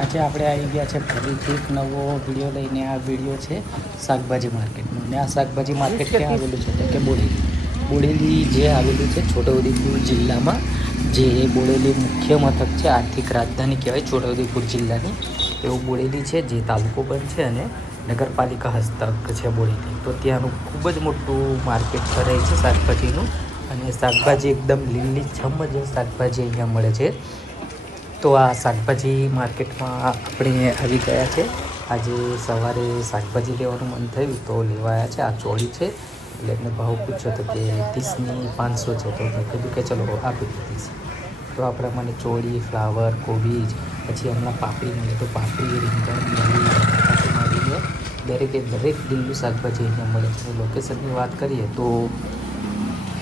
આજે આપણે આવી ગયા છે ફરીથી એક નવો વિડીયો લઈને. આ વિડીયો છે શાકભાજી માર્કેટનો. અને આ શાકભાજી માર્કેટ ક્યાં આવેલું છે તો કે બોડેલી જે આવેલું છે છોટાઉદેપુર જિલ્લામાં, જે બોડેલી મુખ્ય મથક છે, આર્થિક રાજધાની કહેવાય છોટાઉદેપુર જિલ્લાની. એવું બોડેલી છે, જે તાલુકો પણ છે અને નગરપાલિકા હસ્તક છે બોડેલી. તો ત્યાંનું ખૂબ જ મોટું માર્કેટ ભરાય છે શાકભાજીનું. અને શાકભાજી એકદમ લીલીછમ જ શાકભાજી અહીંયા મળે છે. તો આ શાકભાજી માર્કેટમાં આપણે આવી ગયા છે. આજે સવારે શાકભાજી લેવાનું મન થયું તો લેવાયા છે. આ ચોળી છે, એટલે એમને ભાવ પૂછ્યો તો કે 30ની 500 છે. તો મેં કીધું કે ચલો આપી દીધી. તો આ પ્રમાણે ચોળી, ફ્લાવર, કોબીજ, પછી હમણાં પાપડી મળે તો પાપડી, રીંગણ માંડીને દરેકે દરેક લીલું શાકભાજી અહીંયા મળે છે. લોકેશનની વાત કરીએ તો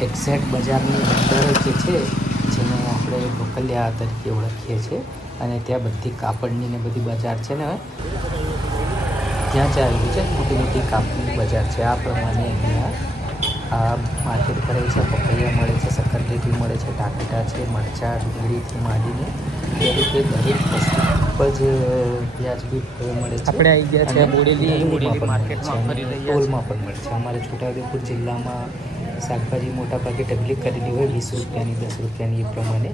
એક્ઝેક્ટ બજારની અંદર જે છે, જેને આપણે ઢોકલિયા તરીકે ઓળખીએ છીએ, અને ત્યાં બધી કાપડની ને બધી બજાર છે ને, ત્યાં ચાલેલી છે મોટી મોટી કાપડની બજાર છે. આ પ્રમાણે અહીંયા આ માર્કેટ ભરાય છે. પપૈયા મળે છે, શક્કરટેટી મળે છે, ટામેટા છે, મરચાં, ડુંગળીથી માંડીને દરેક વસ્તુ ખૂબ જ વ્યાજબી ભાવે મળે છે. આપણે આવી ગયા છે બોડેલી માર્કેટમાં, ટોલમાં પણ મળે છે. અમારે છોટાઉદેપુર જિલ્લામાં શાકભાજી મોટા ભાગે ઢગલી કરેલી હોય 20 રૂપિયાની, 10 રૂપિયાની એ પ્રમાણે.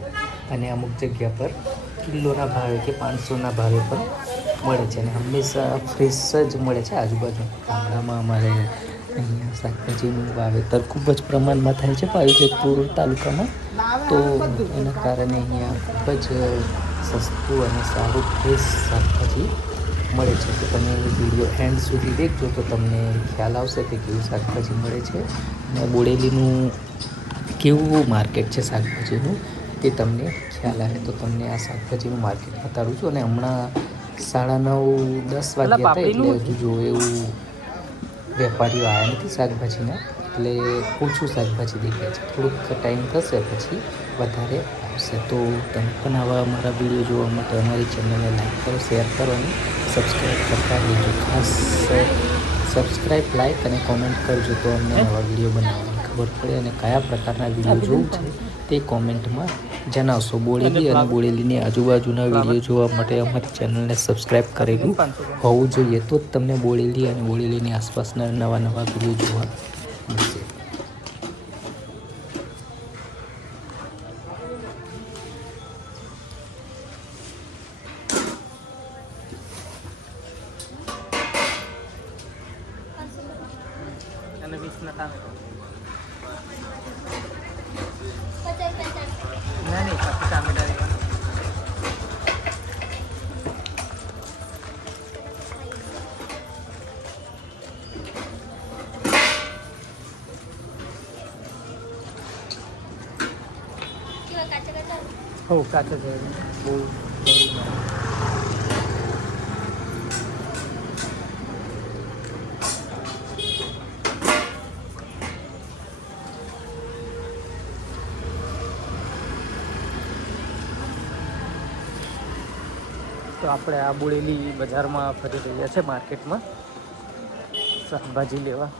અને અમુક જગ્યા પર કિલોના ભાવે કે 500ના ભાવે પણ મળે છે. અને હંમેશા ફ્રેશ જ મળે છે. આજુબાજુ ગામડામાં અમારે અહીંયા શાકભાજીનું વાવેતર ખૂબ જ પ્રમાણમાં થાય છે પાવીજેતપુર તાલુકામાં. તો એના કારણે અહીંયા ખૂબ જ સસ્તું અને સારું ફ્રેશ શાકભાજી મળે છે. તો તમે વિડીયો એન્ડ સુધી દેખજો તો તમને ખ્યાલ આવશે કે કેવું શાકભાજી મળે છે અને બોડેલીનું કેવું માર્કેટ છે શાકભાજીનું તે તમને ખ્યાલ આવે. તો તમને આ શાકભાજીનું માર્કેટ બતાડું છું. અને હમણાં 9:30-10 વાગ્યા હતા, એટલે હજુ જો એવું વેપારીઓ આવ્યા નથી શાકભાજીના, એટલે ઓછું શાકભાજી દેખાય છે. થોડુંક ટાઈમ થશે પછી વધારે આવશે. તો તમે પણ આવા અમારા વિડીયો જોવા માટે અમારી ચેનલને લાઈક કરો, શેર કરો અને સબસ્ક્રાઈબ કરતા રહેજો. ખાસ સબસ્ક્રાઈબ, લાઈક અને કોમેન્ટ કરજો, તો અમને આવા વિડીયો બનાવવાની ખબર પડે. અને કયા પ્રકારના વિડીયો જોવું છે તે કોમેન્ટમાં જણાવશો. બોડેલી અને બોડેલીની આજુબાજુના વિડીયો જોવા માટે અમારી ચેનલને સબસ્ક્રાઈબ કરેલું હોવું જોઈએ, તો જ તમને બોડેલી અને બોડેલીની આસપાસના નવા નવા વિડીયો જોવા મળશે. અને 20ના ટામેટા નહીં, પછી ટામેટા हो काचा છે બહુ. તો આપણે આ બોડેલી બજારમાં ફરી રહ્યા છે, માર્કેટમાં શાકભાજી લેવા.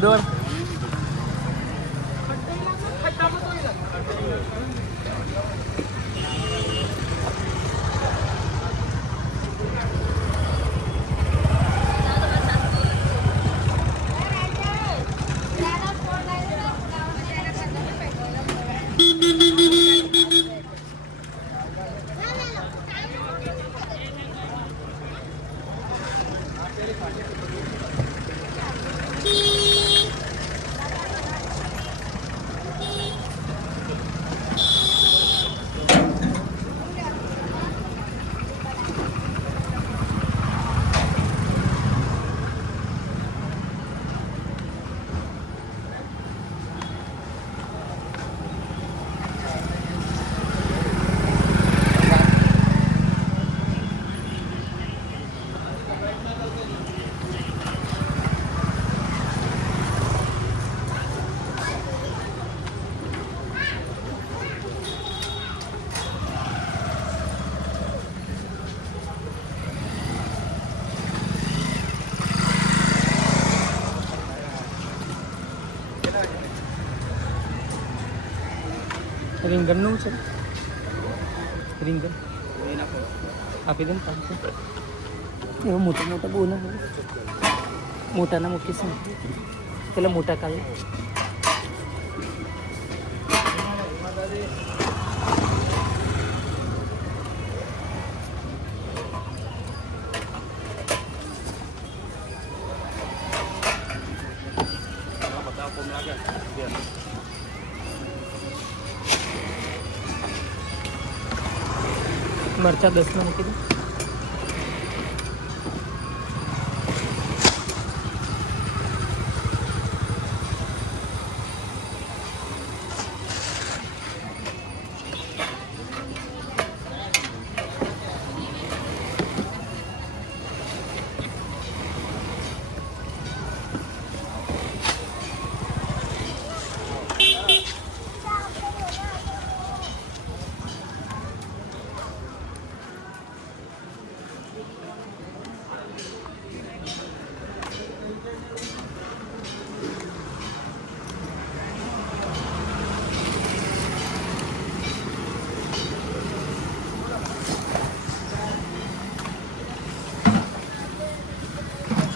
દોડ રીંગણનું છે રીંગણ આપી દે ને 500 એવા મોટા મોટા બહુ ના મોટાના મૂકીશ ને પેલા મોટા કાલે મરચા 10 માં મૂકી દે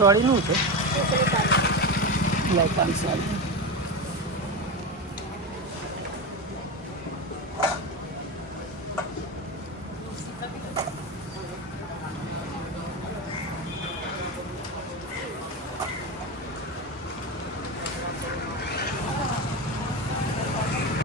ચોળીનું છે લાવ 500